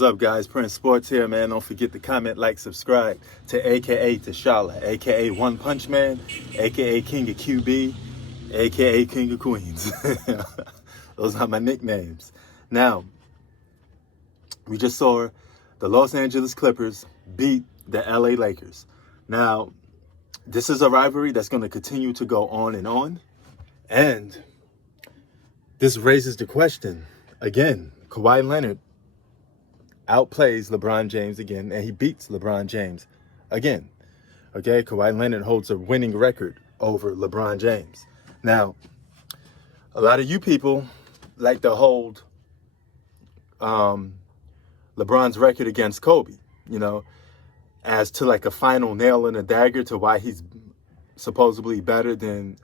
What's up, guys? Prince Sports here, man. Don't forget to comment, like, subscribe to AKA T'Challa, AKA One Punch Man, AKA King of QB, AKA King of Queens. Those are my nicknames. Now, we just saw the Los Angeles Clippers beat the LA Lakers. Now, this is a rivalry that's going to continue to go on. And this raises the question, again, Kawhi Leonard outplays LeBron James again, and he beats LeBron James again. Okay, Kawhi Leonard holds a winning record over LeBron James. Now, a lot of you people like to hold LeBron's record against Kobe, as to like a final nail in a dagger to why he's supposedly better than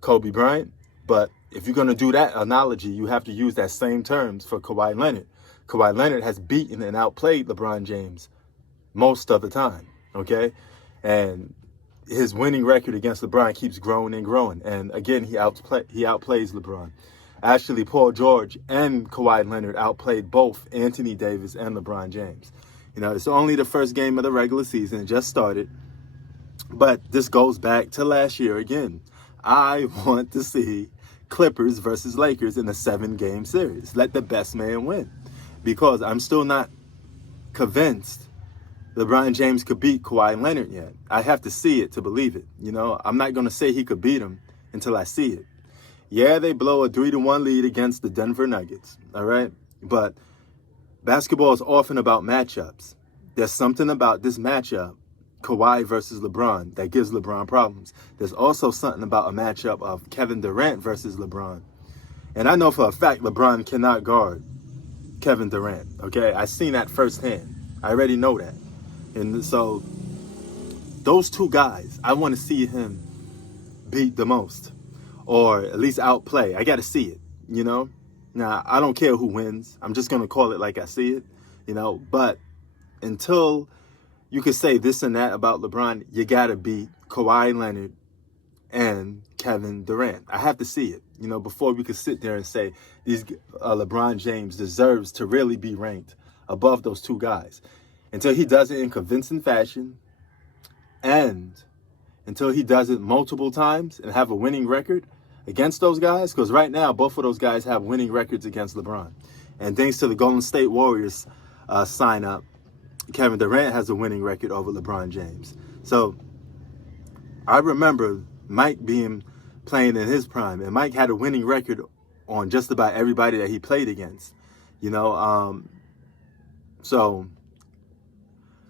Kobe Bryant. But if you're going to do that analogy, you have to use that same terms for Kawhi Leonard. Kawhi Leonard has beaten and outplayed LeBron James most of the time, okay? And his winning record against LeBron keeps growing and growing. And again, he outplays LeBron. Actually, Paul George and Kawhi Leonard outplayed both Anthony Davis and LeBron James. It's only the first game of the regular season. It just started. But this goes back to last year again. I want to see Clippers versus Lakers in a 7-game series. Let the best man win. Because I'm still not convinced LeBron James could beat Kawhi Leonard yet. I have to see it to believe it. I'm not going to say he could beat him until I see it. Yeah, they blow a 3-1 lead against the Denver Nuggets. All right. But basketball is often about matchups. There's something about this matchup, Kawhi versus LeBron, that gives LeBron problems. There's also something about a matchup of Kevin Durant versus LeBron. And I know for a fact LeBron cannot guard Kevin Durant, okay? I've seen that firsthand. I already know that. And so those two guys, I want to see him beat the most, or at least outplay. I got to see it, Now, I don't care who wins. I'm just going to call it like I see it, But until you could say this and that about LeBron, you got to beat Kawhi Leonard and Kevin Durant. I have to see it, before we could sit there and say LeBron James deserves to really be ranked above those two guys. Until he does it in convincing fashion, and until he does it multiple times and have a winning record against those guys, because right now both of those guys have winning records against LeBron. And thanks to the Golden State Warriors sign up, Kevin Durant has a winning record over LeBron James. So I remember Mike playing in his prime, and Mike had a winning record on just about everybody that he played against, So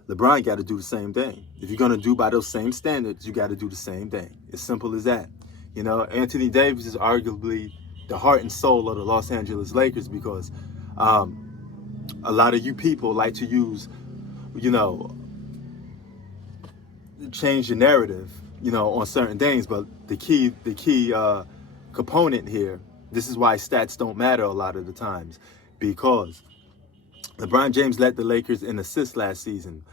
LeBron got to do the same thing. If you're going to do by those same standards, you got to do the same thing. As simple as that. Anthony Davis is arguably the heart and soul of the Los Angeles Lakers, because a lot of you people like to use, change the narrative, on certain things. But the key component here, this is why stats don't matter a lot of the times, because LeBron James led the Lakers in assists last season.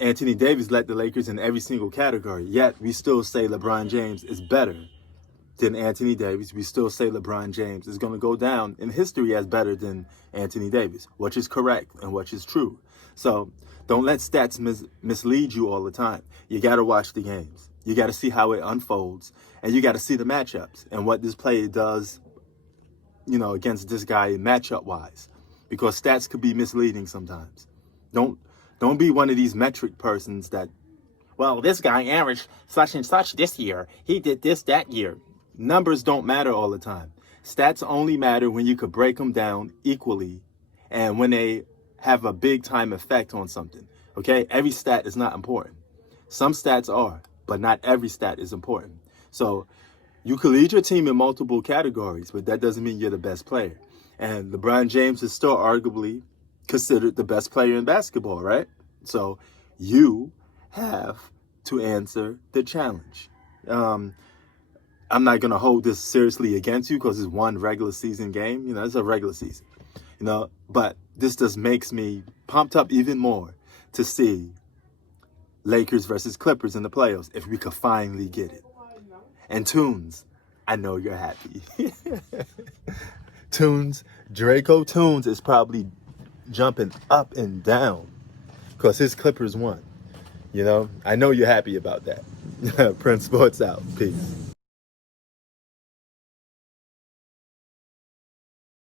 Anthony Davis led the Lakers in every single category. Yet we still say LeBron James is better than Anthony Davis. We still say LeBron James is going to go down in history as better than Anthony Davis, which is correct and which is true. So don't let stats mislead you all the time. You got to watch the games. You got to see how it unfolds, and you got to see the matchups and what this player does, against this guy matchup-wise, because stats could be misleading sometimes. Don't be one of these metric persons that, well, this guy averaged such and such this year. He did this that year. Numbers don't matter all the time. Stats only matter when you could break them down equally and when they have a big time effect on something. Okay? Every stat is not important. Some stats are, but not every stat is important. So you could lead your team in multiple categories, but that doesn't mean you're the best player. And LeBron James is still arguably considered the best player in basketball, right? So you have to answer the challenge. I'm not going to hold this seriously against you because it's one regular season game. It's a regular season, but this just makes me pumped up even more to see Lakers versus Clippers in the playoffs, if we could finally get it. And Tunes, I know you're happy. Tunes, Draco Tunes is probably jumping up and down because his Clippers won. You know, I know you're happy about that. Prince Sports out. Peace.